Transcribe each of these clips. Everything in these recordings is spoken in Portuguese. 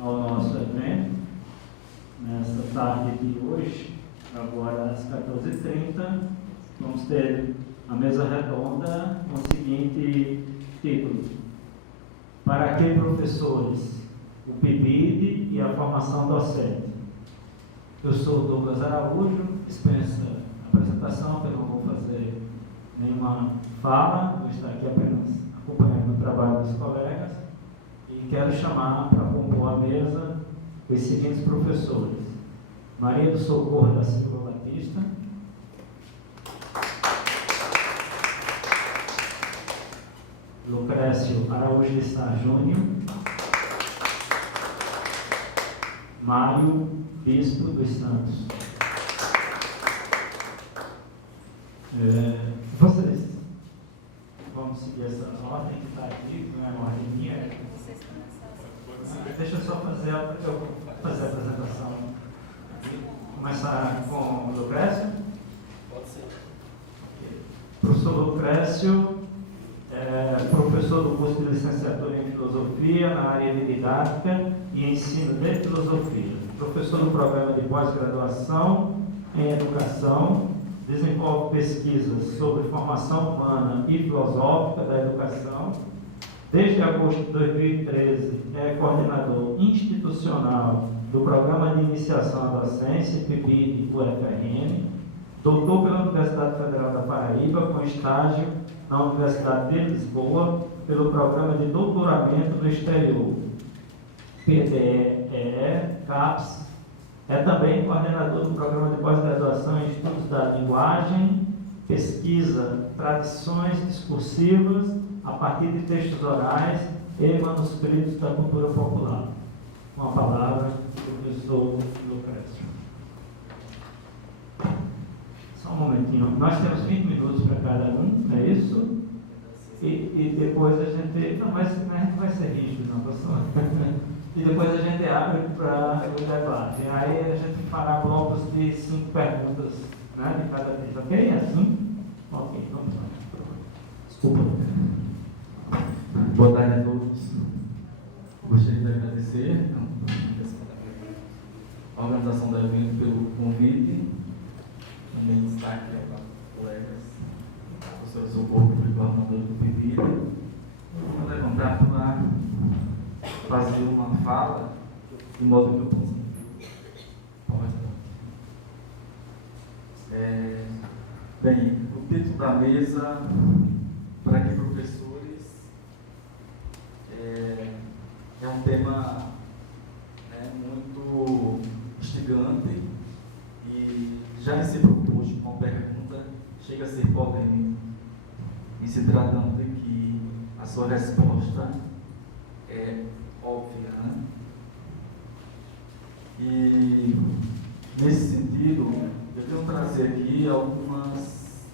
ao nosso evento, nesta tarde de hoje, agora às 14h30, vamos ter a mesa redonda com o seguinte título: Para que professores? O PIBID e a formação docente. Eu sou Douglas Araújo, dispensa a apresentação, que eu não vou fazer nenhuma fala, vou estar aqui apenas acompanhando o trabalho dos colegas e quero chamar para compor a mesa os seguintes professores: Maria do Socorro da Silva Batista, Lucrécio Araújo de Sá Júnior, Mário Bispo dos Santos. Vocês vão seguir essa ordem que está aqui, não é uma ordem minha. Deixa eu só fazer a apresentação. Começar com o Lucrécio. Pode ser. Professor Lucrécio é professor do curso de licenciatura em Filosofia na área de Didática e Ensino de Filosofia. Professor do programa de pós-graduação em Educação, desenvolve pesquisas sobre formação humana e filosófica da educação. Desde agosto de 2013, é coordenador institucional do Programa de Iniciação à Docência, PIBID-UFRN, doutor pela Universidade Federal da Paraíba, com estágio na Universidade de Lisboa, pelo Programa de Doutoramento do Exterior, PDE-CAPES. É também coordenador do Programa de Pós-Graduação em Estudos da Linguagem, pesquisa tradições discursivas a partir de textos orais e manuscritos da cultura popular. Com a palavra, o professor Lucrécio. Só um momentinho. Nós temos 20 minutos para cada um, não é isso? E depois a gente... Não, mas a gente vai ser rígido, não, professor. E depois a gente abre para o debate. Aí a gente fará blocos de 5 perguntas, né, de cada vez. Ok? Assim? Ok, vamos lá. Desculpa. Boa tarde a todos. Gostaria de agradecer a organização do evento pelo convite. Também destaque aos colegas, professor Socorro, coordenador do PIBID. Vou levantar para fazer uma fala de modo que eu consiga. Bem, o título da mesa, para que professores, é um tema muito instigante e já em si proposto uma pergunta chega a ser polêmico, em se tratando de que a sua resposta é óbvia, né? E nesse sentido, eu venho trazer aqui algumas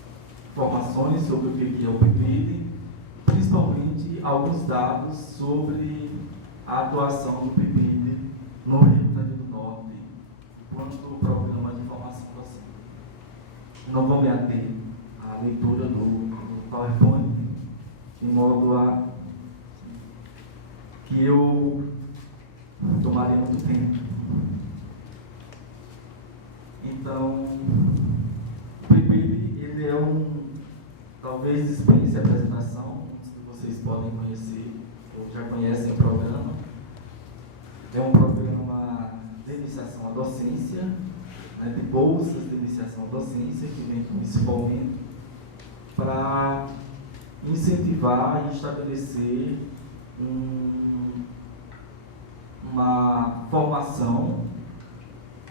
informações sobre o que é o PIBID, principalmente alguns dados sobre a atuação do PIBID no Rio Grande do Norte, enquanto programa de formação docente. Não vou me ater à leitura do PowerPoint, de modo a que eu tomaria muito tempo. Então, o PIBID, ele é talvez dispense a apresentação, que vocês podem conhecer, ou já conhecem o programa. É um programa de iniciação à docência, de bolsas de iniciação à docência, que vem com esse fomento para incentivar e estabelecer uma formação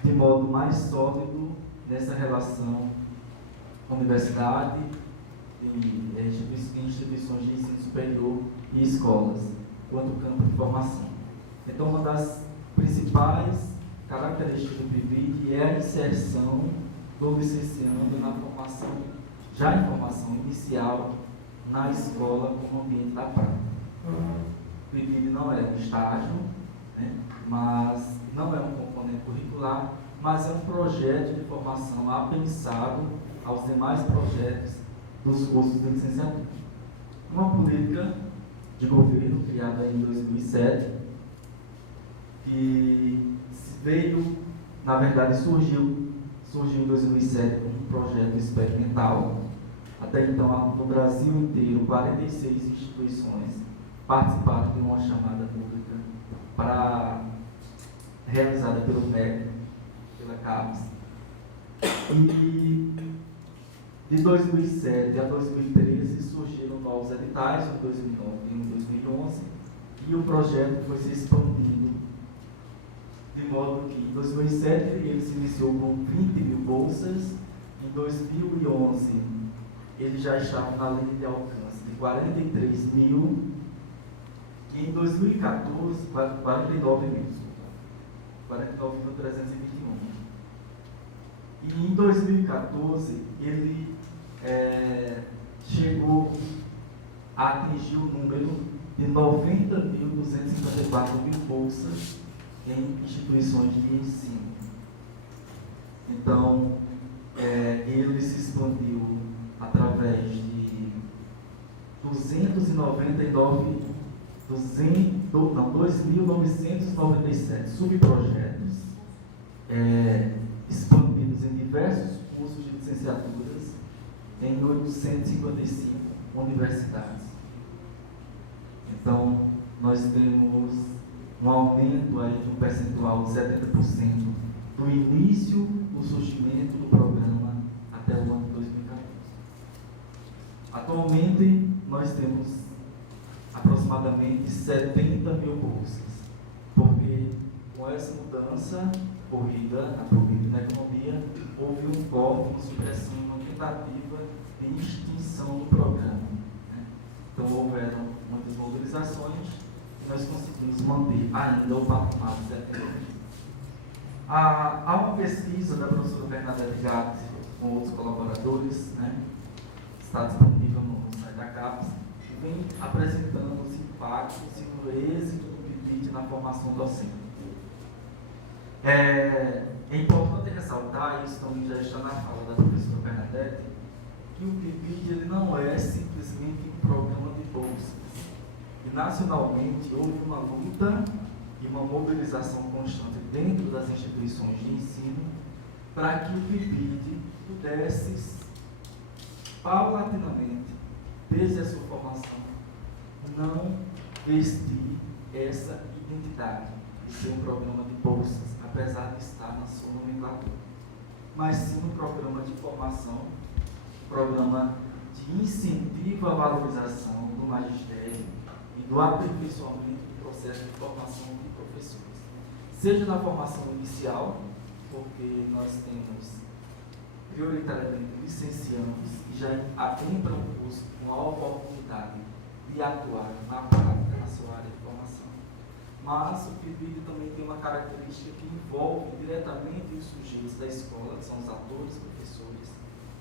de modo mais sólido nessa relação universidade e instituições de ensino superior e escolas, quanto campo de formação. Então, uma das principais características do PIBID é a inserção do licenciando na formação, já em formação inicial, na escola como ambiente da prática. O PIBID não é um estágio, mas não é um componente curricular, mas é um projeto de formação apensado aos demais projetos dos cursos de licenciatura. Uma política de governo criada em 2007 que veio, na verdade, surgiu em 2007 como um projeto experimental. Até então, no Brasil inteiro, 46 instituições participaram de uma chamada pública realizada pelo MEC, pela CAPES. E de 2007 a 2013 surgiram novos editais, em 2009 e em 2011, e o projeto foi se expandindo, de modo que em 2007 ele se iniciou com 20 mil bolsas, em 2011 ele já estava na linha de alcance de 43 mil, e em 2014, 49.321. E em 2014 ele chegou a atingir o número de 90.254 mil bolsas em instituições de ensino. Então, ele se expandiu através de 2.997 subprojetos, expandidos em diversos cursos de licenciaturas em 855 universidades. Então, nós temos um aumento aí de um percentual de 70% do início do surgimento do programa até o ano de 2014. Atualmente, nós temos aproximadamente 70 mil bolsas, porque com essa mudança ocorrida na economia, houve um corte, uma supressão, uma tentativa de extinção do programa. Então, houveram muitas mobilizações e nós conseguimos manter ainda o patamar de 70 mil. Há uma pesquisa da professora Bernadette Gatti com outros colaboradores, está disponível no site da CAPES, que vem apresentando os impactos e o êxito do PIBID na formação docente. É importante ressaltar, isso também já está na fala da professora Bernadette, que o PIBID ele não é simplesmente um programa de bolsas. E nacionalmente houve uma luta e uma mobilização constante dentro das instituições de ensino para que o PIBID pudesse, paulatinamente, desde a sua formação, não vestir essa identidade de ser um programa de bolsas, apesar de estar na sua nomenclatura, mas sim um programa de formação, um programa de incentivo à valorização do magistério e do aperfeiçoamento do processo de formação de professores, seja na formação inicial, porque nós temos prioritariamente licenciados que já entram no curso com a oportunidade de atuar na prática na sua área de formação. Mas o PIBID também tem uma característica que envolve diretamente os sujeitos da escola, que são os atores, professores,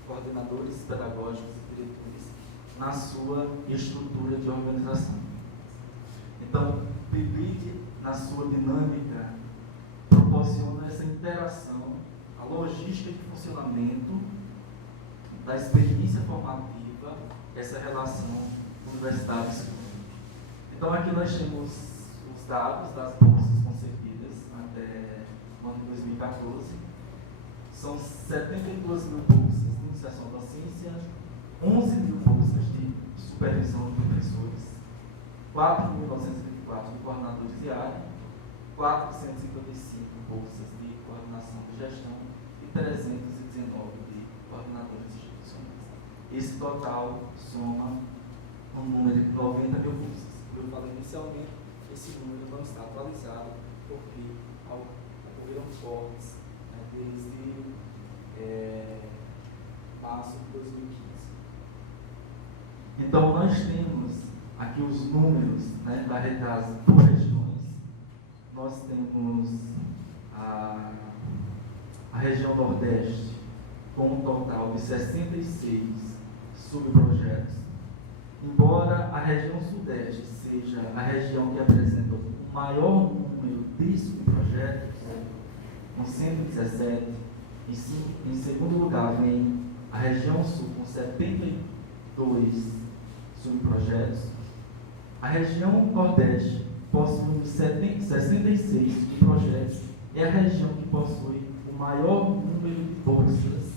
coordenadores pedagógicos e diretores, na sua estrutura de organização. Então, o PIBID, na sua dinâmica, proporciona essa interação, a logística de funcionamento da experiência formativa, essa relação universidade-escola. Então, aqui nós temos os dados das bolsas concedidas até o ano de 2014. São 72 mil bolsas de iniciação da ciência, 11 mil bolsas de supervisão de professores, 4.924 de coordenadores de área, 455 bolsas de coordenação de gestão e 319 de coordenadores institucionais. Esse total soma um número de 90 mil bolsas. Como eu falei inicialmente, esse número não está atualizado porque ocorreram cortes desde março de 2015. Então, nós temos aqui os números das por regiões. Nós temos a região Nordeste com um total de 66 subprojetos, embora a região Sudeste seja a região que apresenta o maior número de subprojetos, com 117. Em segundo lugar vem a região Sul com 72 subprojetos. A região Nordeste possui 66 é a região que possui o maior número de bolsas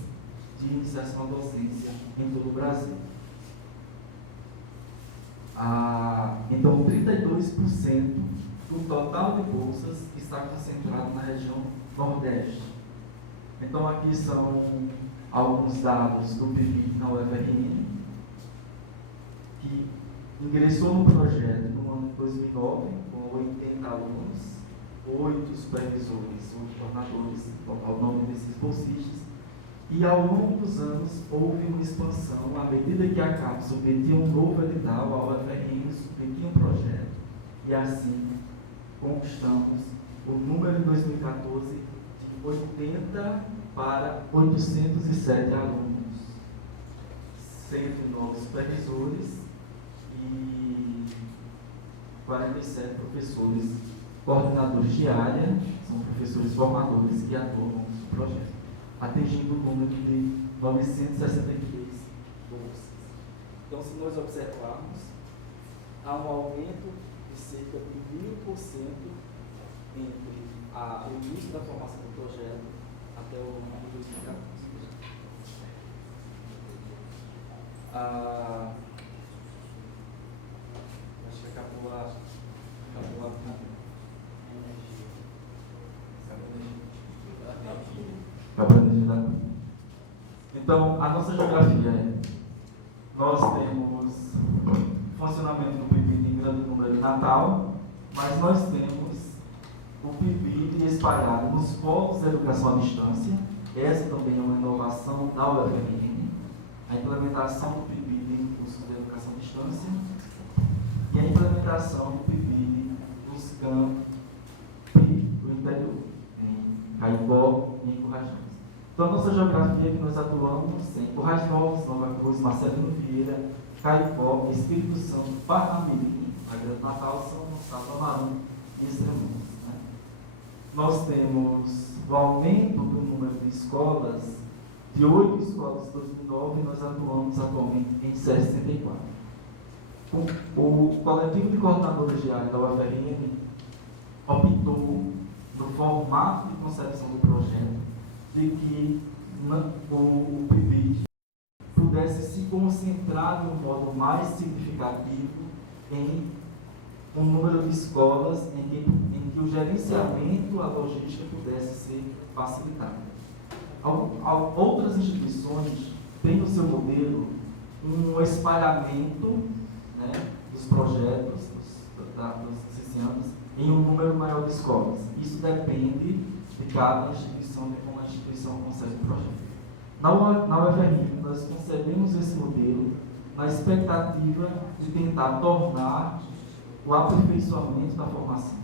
de iniciação à docência em todo o Brasil. Então, 32% do total de bolsas está concentrado na região Nordeste. Então, aqui são alguns dados do PIBID na UFRN, que ingressou no projeto no ano de 2009, com 80 alunos, 8 supervisores, 8 coordenadores, ao nome desses bolsistas, e ao longo dos anos houve uma expansão, à medida que a CAP submetia um novo edital, a UFRN submetia um projeto, e assim conquistamos o número em 2014 de 80 para 807 alunos, 109 supervisores e 47 professores coordenadores de área, são professores formadores que atuam no projeto, atingindo o número de 963 bolsas. Então, se nós observarmos, há um aumento de cerca de 1000% entre o início da formação do projeto até o ano de 2014. Acho que acabou a Então, a nossa geografia é: nós temos funcionamento do PIBID em grande número em Natal, mas nós temos o PIBID espalhado nos polos de educação à distância. Essa também é uma inovação da UFRN, a implementação do PIBID em cursos de educação à distância e a implementação do PIBID nos campos do interior, em Caicó e em Currajões. Então, a nossa geografia que nós atuamos em Currais Novos, Nova Cruz, Marcelino Vieira, Caicó, Espírito Santo, Parnamirim, a Grande Natal, São Gonçalo, Amarum e Extremoz. Nós temos o aumento do número de escolas, de 8 escolas em 2009, nós atuamos atualmente em 64. O coletivo de coordenadores de área da UFRN optou no formato de concepção do projeto de que o PIBID pudesse se concentrar de um modo mais significativo em um número de escolas em que o gerenciamento, a logística pudesse ser facilitada. Outras instituições têm no seu modelo um espalhamento, né, dos projetos dos licenciados em um número maior de escolas. Isso depende de cada instituição, de como a instituição concebe o projeto. Na UFRN, nós concebemos esse modelo na expectativa de tentar tornar o aperfeiçoamento da formação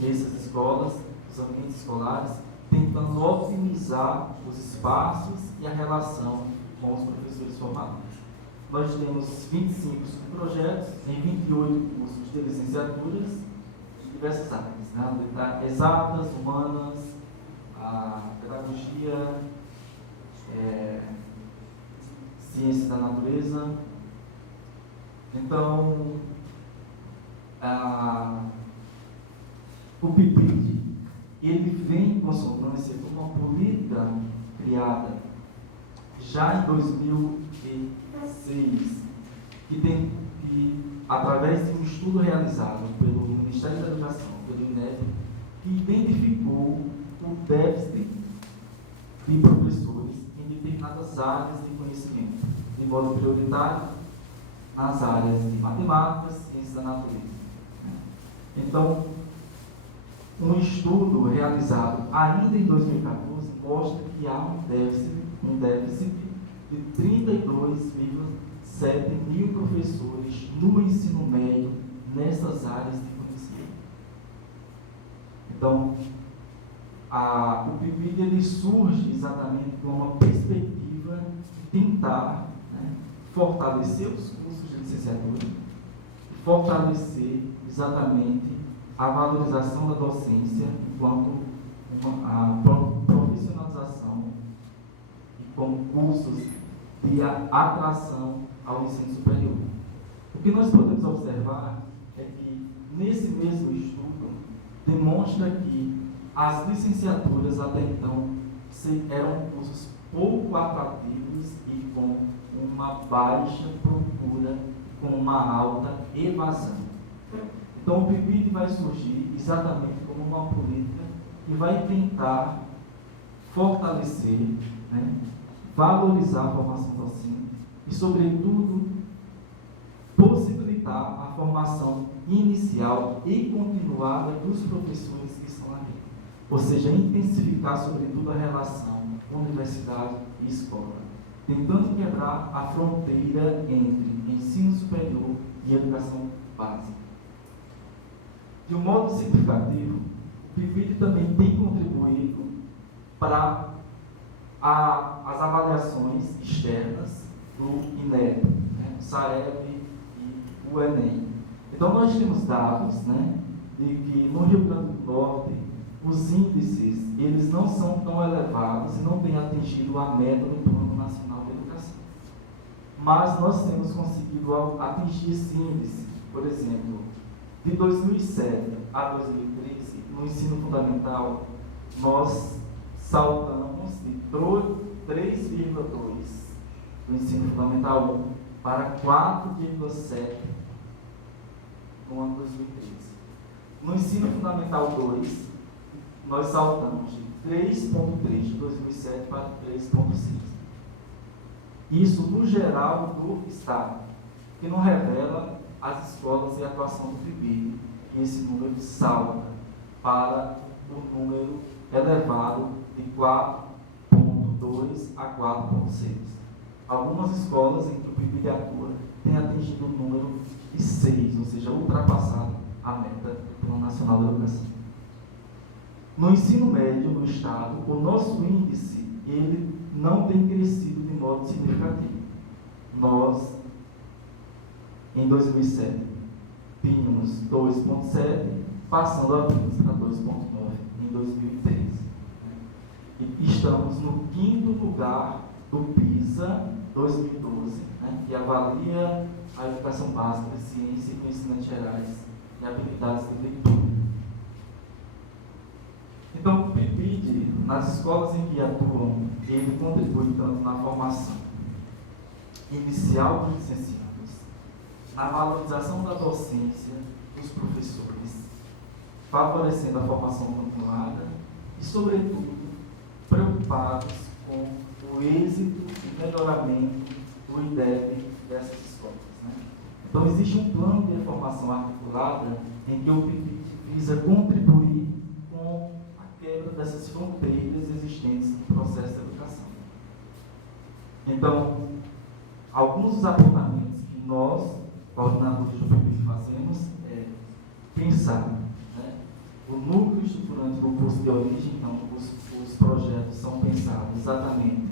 nessas escolas, os ambientes escolares, tentando otimizar os espaços e a relação com os professores formadores. Nós temos 25 subprojetos em 28 cursos de licenciaturas de diversas áreas, né? Exatas, humanas, a pedagogia, ciências da natureza. Então, o PIBID, ele vem em consonância com uma política criada já em 2006, que através de um estudo realizado pelo Ministério da Educação, pelo INEP, que identificou o déficit de professores em determinadas áreas de conhecimento, de modo prioritário nas áreas de matemática, ciências da natureza. Então, um estudo realizado ainda em 2014 mostra que há um déficit de 32,7 mil professores no ensino médio nessas áreas de conhecimento. Então, o PIBID ele surge exatamente com uma perspectiva de tentar, né, fortalecer os cursos de licenciatura, fortalecer exatamente a valorização da docência enquanto a profissionalização e como cursos de atração ao ensino superior. O que nós podemos observar é que, nesse mesmo estudo, demonstra que as licenciaturas até então eram cursos pouco atrativos e com uma baixa procura, com uma alta evasão. Então, o PIBID vai surgir exatamente como uma política que vai tentar fortalecer, né, valorizar a formação docente e, sobretudo, possibilitar a formação inicial e continuada dos professores que estão aqui. Ou seja, intensificar, sobretudo, a relação universidade e escola, tentando quebrar a fronteira entre ensino superior e educação básica. De um modo significativo, o PIBID também tem contribuído para as avaliações externas do INEP, né, o SAEB e o ENEM. Então, nós temos dados, né, de que no Rio Grande do Norte os índices eles não são tão elevados e não têm atingido a meta do Plano Nacional de Educação. Mas nós temos conseguido atingir esse índice. Por exemplo, de 2007 a 2013, no ensino fundamental, nós saltamos de 3,2 do ensino fundamental 1 para 4,7 no ano 2013. No ensino fundamental 2, nós saltamos de 3,3 de 2007 para 3,6. Isso no geral do Estado, que não revela as escolas e a atuação do PIBID, e esse número salta para o número elevado de 4,2 a 4,6. Algumas escolas em que o PIBID atua têm atingido o número de 6, ou seja, ultrapassado a meta do Plano Nacional de Educação. No ensino médio no Estado, o nosso índice ele não tem crescido de modo significativo. Nós, em 2007, tínhamos 2,7, passando apenas para 2,9 em 2013. E estamos no 5º lugar do PISA 2012, né, que avalia a educação básica de ciência e conhecimentos gerais e habilidades de leitura. Então, o PIBID, nas escolas em que atuam, ele contribui tanto na formação inicial dos licenciados, na valorização da docência dos professores, favorecendo a formação continuada e, sobretudo, preocupados com o êxito e melhoramento do IDEB dessas escolas, né? Então, existe um plano de formação articulada em que o PIBID visa contribuir com quebra dessas fronteiras existentes no processo de educação. Então, alguns dos apontamentos que nós, coordenadores do PIBID, fazemos é pensar, né, o núcleo estruturante do curso de origem. Então, os projetos são pensados exatamente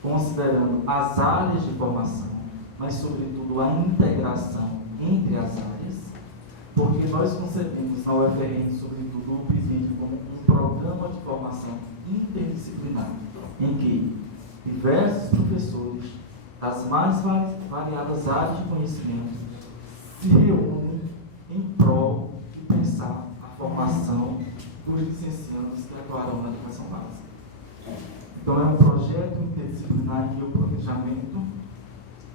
considerando as áreas de formação, mas, sobretudo, a integração entre as áreas, porque nós concebemos na UFRN, sobretudo, o PIBID como um programa de formação interdisciplinar, em que diversos professores das mais variadas áreas de conhecimento se reúnem em prol de pensar a formação dos licenciados que atuarão na educação básica. Então, é um projeto interdisciplinar em que o planejamento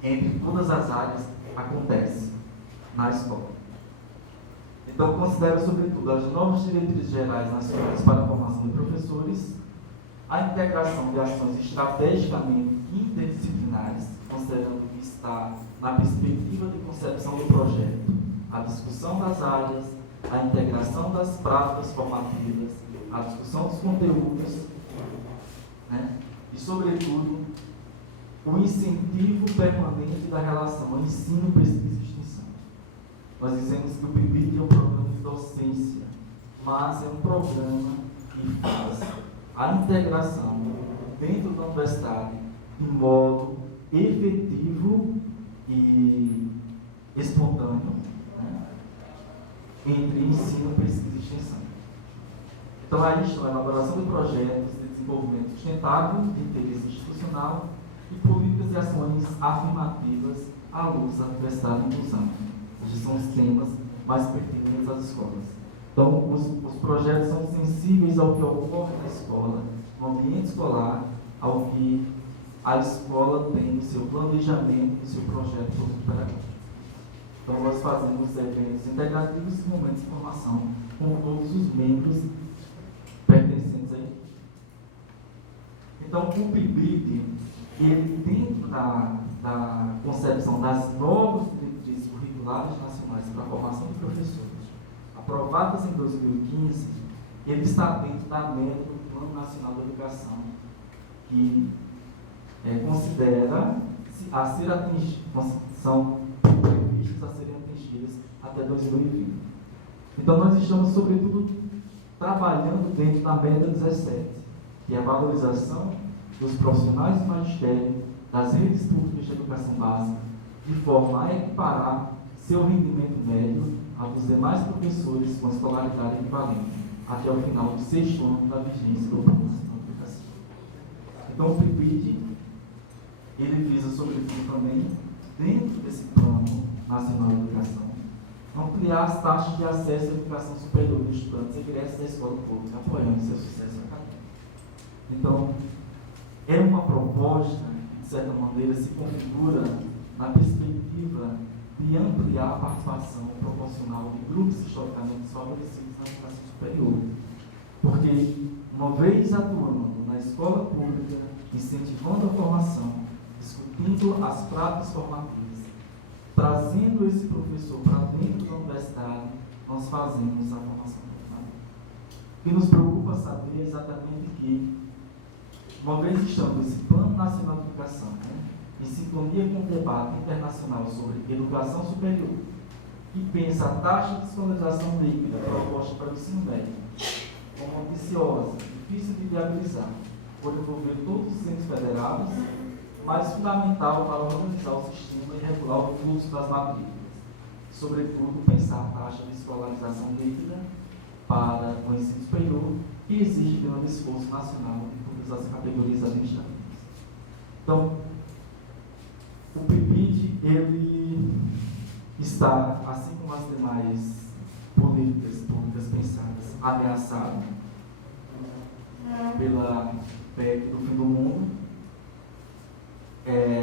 entre todas as áreas acontece na escola. Então, considera, sobretudo, as novas diretrizes gerais nacionais para a formação de professores, a integração de ações estrategicamente interdisciplinares, considerando que está na perspectiva de concepção do projeto, a discussão das áreas, a integração das práticas formativas, a discussão dos conteúdos, né? E, sobretudo, o incentivo permanente da relação ensino, pesquisa e extensão. Nós dizemos que o PIBID é um programa de docência, mas é um programa que faz a integração dentro da universidade de modo efetivo e espontâneo, né, entre ensino, pesquisa e extensão. Então, aí estão a elaboração de projetos de desenvolvimento sustentável, de interesse institucional e políticas e ações afirmativas à luz da diversidade e inclusão. Esses são os temas mais pertinentes às escolas. Então, os projetos são sensíveis ao que ocorre na escola, no ambiente escolar, ao que a escola tem no seu planejamento, no seu projeto pedagógico. Então, nós fazemos eventos integrativos e momentos de formação com todos os membros pertencentes à equipe. Então, o PIBID, ele dentro da concepção das novas diretrizes curriculares nacionais para a formação de professores, aprovadas em 2015, ele está dentro da meta do Plano Nacional de Educação, que considera a ser são previstos a serem atingidas até 2020. Então, nós estamos, sobretudo, trabalhando dentro da meta 17, que é a valorização dos profissionais do magistério, das redes públicas de educação básica, de forma a equiparar seu rendimento médio ao dos demais professores com escolaridade equivalente, até o final do 6º ano da vigência do Plano Nacional de Educação. Então, o PIBID, ele visa, sobretudo, também, dentro desse Plano Nacional de Educação, ampliar as taxas de acesso à educação superior dos estudantes egressos da escola pública, apoiando seu sucesso acadêmico. Então, é uma proposta que, de certa maneira, se configura na perspectiva de ampliar a participação proporcional de grupos historicamente desfavorecidos na educação superior. Porque, uma vez atuando na escola pública, incentivando a formação, discutindo as práticas formativas, trazendo esse professor para dentro da universidade, nós fazemos a formação profissional. O que nos preocupa saber é exatamente que, uma vez estando nesse Plano Nacional de Educação, em sintonia com o debate internacional sobre educação superior, que pensa a taxa de escolarização líquida proposta para o ensino médio como ambiciosa, difícil de viabilizar, por envolver todos os entes federados, mas fundamental para organizar o sistema e regular o fluxo das matrículas. Sobretudo, pensar a taxa de escolarização líquida para o ensino superior, que exige grande esforço nacional em todas as categorias administrativas. Então, o PIBID, ele está, assim como as demais políticas públicas pensadas, ameaçado pela PEC do fim do mundo,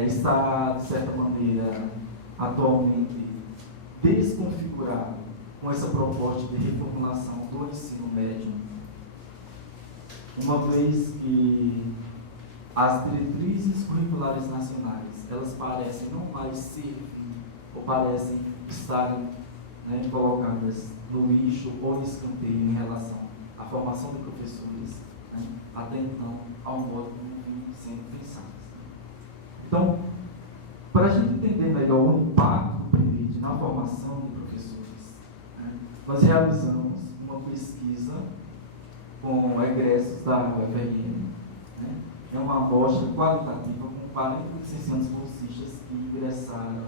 está, de certa maneira, atualmente desconfigurado com essa proposta de reformulação do ensino médio, uma vez que as diretrizes curriculares nacionais, elas parecem não mais servir, ou parecem estarem colocadas no lixo ou no escanteio em relação à formação de professores, até então, ao modo como vinham sendo pensadas. Então, para a gente entender melhor o impacto do PIBID na formação de professores, nós realizamos uma pesquisa com egressos da UFRN. É uma amostra qualitativa com 40 licenciandos bolsistas que ingressaram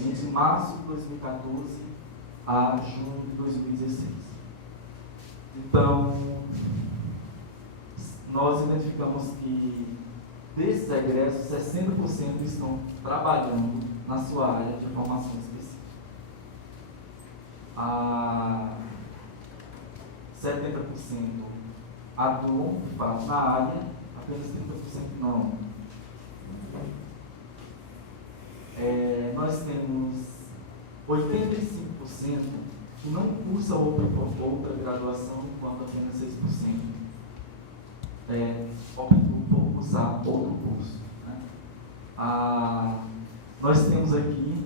entre março de 2014 a junho de 2016. Então, nós identificamos que desses egressos, 60% estão trabalhando na sua área de formação específica. 70% atuam, de fato, na área, apenas 30% não. Nós temos 85% que não cursa outra graduação, enquanto apenas 6% optam por cursar outro curso. Nós temos aqui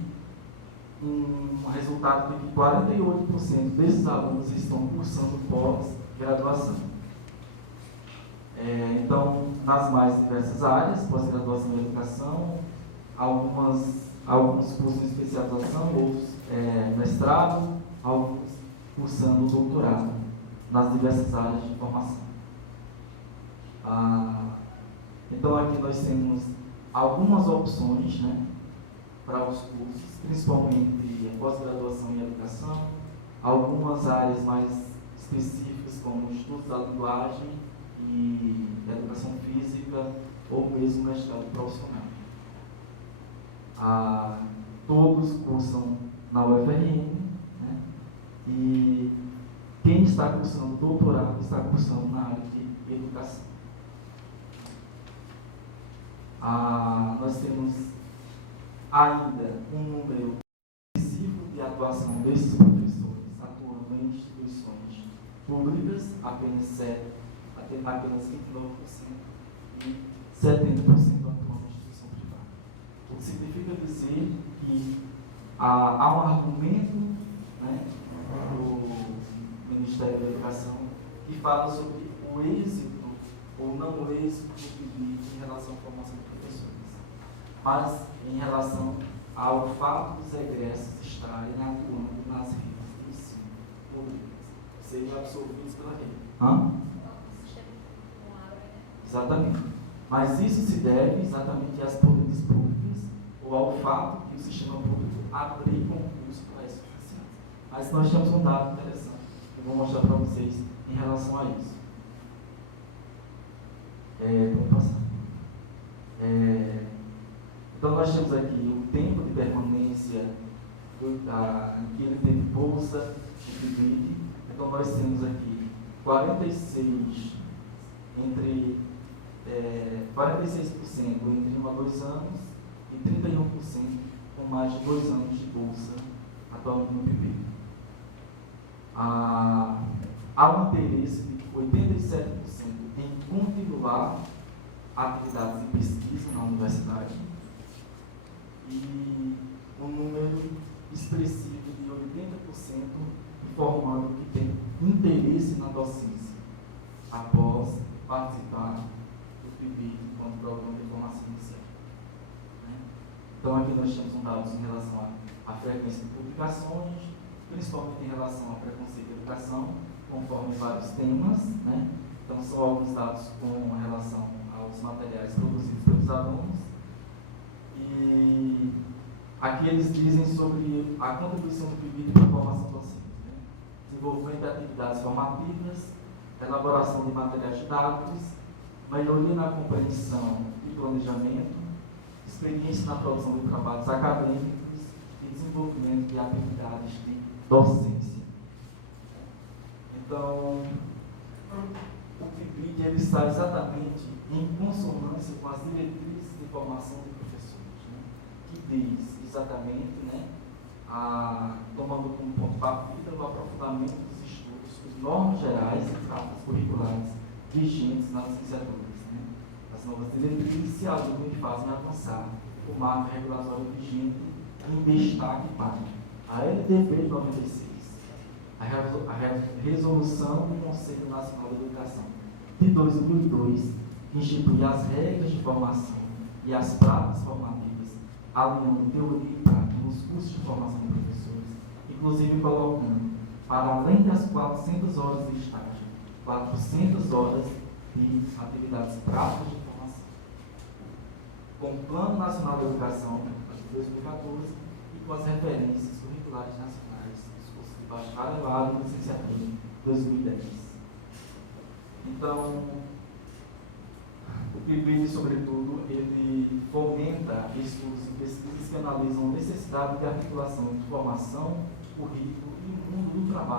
um resultado de que 48% desses alunos estão cursando pós-graduação. Então, nas mais diversas áreas, pós-graduação em educação, alguns cursos de especialização, outros mestrado, alguns cursando doutorado, nas diversas áreas de formação. Então, aqui nós temos algumas opções para os cursos, principalmente pós-graduação em educação, algumas áreas mais específicas, como estudos da linguagem e educação física, ou mesmo mestrado profissional. Todos cursam na UFRN, né? E quem está cursando doutorado está cursando na área de educação. Nós temos ainda um número específico de atuação desses professores atuando em instituições públicas, apenas 29%, e 70% atuam em instituição privada. O que significa dizer que há um argumento, né, do Ministério da Educação que fala sobre o êxito ou não o êxito do PIBID em relação à formação de professores, mas em relação ao fato dos egressos estarem atuando nas redes de ensino públicas, serem absorvidos pela rede. Exatamente. Mas isso se deve exatamente às políticas públicas ou ao fato que o sistema público abriu concurso para isso. Mas nós temos um dado interessante que eu vou mostrar para vocês em relação a isso. Vamos passar. Então nós temos aqui o tempo de permanência em que ele teve bolsa de PIBID. Então nós temos aqui 46% entre 1 a 2 anos e 31% com mais de 2 anos de bolsa atualmente no PIBID. Há um interesse de 87% em continuar atividades de pesquisa na universidade e um número expressivo de 80% informando que tem interesse na docência após participar do PIBID enquanto programa de formação inicial. Então aqui nós temos dados em relação à frequência de publicações, principalmente em relação ao preconceito de educação, conforme vários temas, né? Então são alguns dados com relação aos materiais produzidos pelos alunos. E aqui eles dizem sobre a contribuição do PIBID para a formação docente, né? Desenvolvimento de atividades formativas, elaboração de materiais didáticos, melhoria na compreensão e planejamento, experiência na produção de trabalhos acadêmicos e desenvolvimento de atividades de docência. Então, o PIBID ele está exatamente em consonância com as diretrizes de formação de professores, né, que diz exatamente, né, tomando como ponto de partida o aprofundamento dos estudos, os normas gerais e práticas curriculares vigentes nas licenciaturas. Né. As novas diretrizes se alinham e fazem avançar o marco regulatório vigente em destaque para a LDB 96, a Resolução do Conselho Nacional de Educação de 2002, que institui as regras de formação e as práticas formativas, alinhando teoria e prática nos cursos de formação de professores, inclusive colocando, para além das 400 horas de estágio, 400 horas de atividades práticas de formação, com o Plano Nacional de Educação de 2014 e com as referências curriculares nacionais dos cursos de bacharelado e licenciatura de 2010. Então, o PIBID, sobretudo, ele fomenta estudos e pesquisas que analisam a necessidade de articulação entre formação, currículo e o mundo do trabalho.